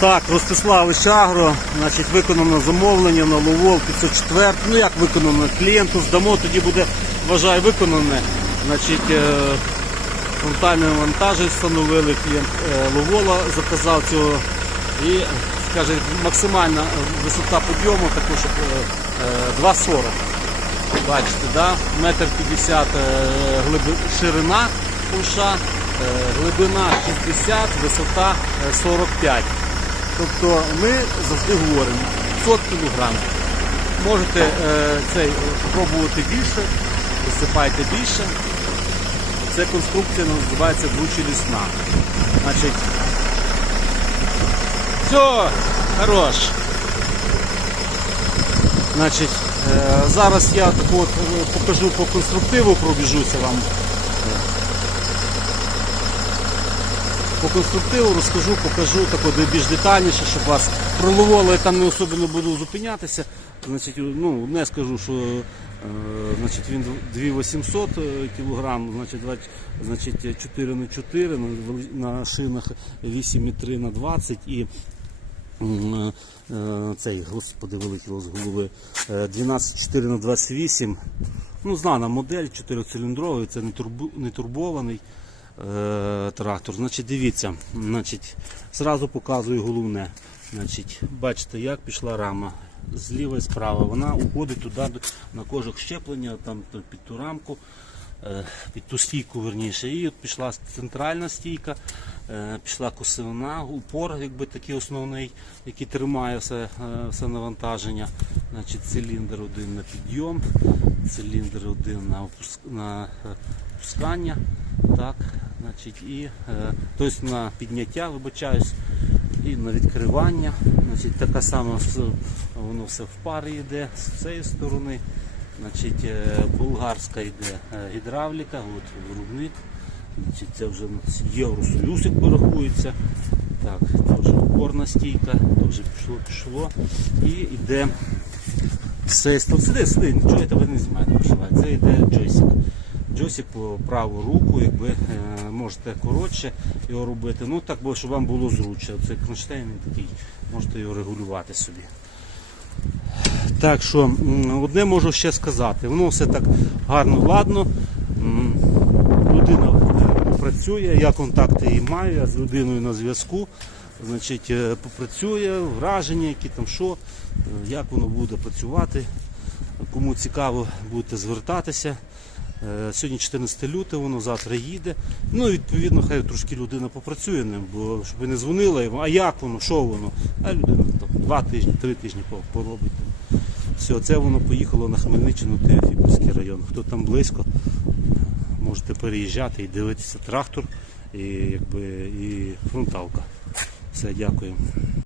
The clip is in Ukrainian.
Так, Ростиславич Агро, значить, виконано замовлення на Ловол 504. Ну як виконано, клієнту здамо, тоді буде, вважаю, виконане. Значить, е, фронтальні вантажі встановили, клієнт е, Ловола заказав цього. І скаже, максимальна висота підйому також е, е, 2,40. Бачите, да? метр 50 е, ширина е, глибина 60, висота е, 45. Тобто ми завжди говоримо 500 кг. Можете е, цей е, спробувати більше, висипайте більше. Це конструкція називається двучелісна. Значить, все, хорош. Значить, е, зараз я так от е, покажу по конструктиву, пробіжуся вам. По конструктиву розкажу, покажу так більш детальніше, щоб вас проловило, я там не особливо буду зупинятися. Значить, ну, не скажу, що е, значить, він 2800 кг, значить, значить 4 на 4 на, на шинах 8,3 на 20 і е, цей, господи, вилетіло з голови, е, 124 на 28. Ну, знана модель, 4-циліндровий, це не, турбований е, трактор. Значить, дивіться, значить, зразу показую головне. Значить, бачите, як пішла рама. Зліва і справа. Вона уходить туди на кожух щеплення, там під ту рамку, е, під ту стійку верніше. І от пішла центральна стійка, е, пішла косина, упор, якби такий основний, який тримає все, е, все навантаження. Значить, циліндр один на підйом, циліндр один на, опуск... на е, опускання. Так, значить, і, е, тобто на підняття, вибачаюсь, і на відкривання. Значить, така сама воно все в парі йде з цієї сторони. Значить, е, болгарська йде е, гідравліка, от виробник. Значить, це вже євросоюз, як порахується. Так, теж опорна стійка, теж пішло, пішло. І йде все, сиди, сиди, нічого я тебе не знімаю. Це йде джойсик. Джойсик по праву руку, якби е, можете коротше його робити. Ну так, щоб вам було зручно. Цей кронштейн такий, можете його регулювати собі. Так що, одне можу ще сказати, воно все так гарно, ладно. Людина е, працює, я контакти її маю, я з людиною на зв'язку. Значить, е, попрацює, враження, які там що, як воно буде працювати. Кому цікаво, будете звертатися. Е, Сьогодні 14 лютого, воно завтра їде. Ну, відповідно, хай трошки людина попрацює ним, бо щоб не дзвонили йому, а як воно, що воно? А людина там два тижні, три тижні поробить. Все, це воно поїхало на Хмельниччину, Теофіпольський район. Хто там близько, можете переїжджати і дивитися трактор, і, якби, і фронталка. Все, дякую.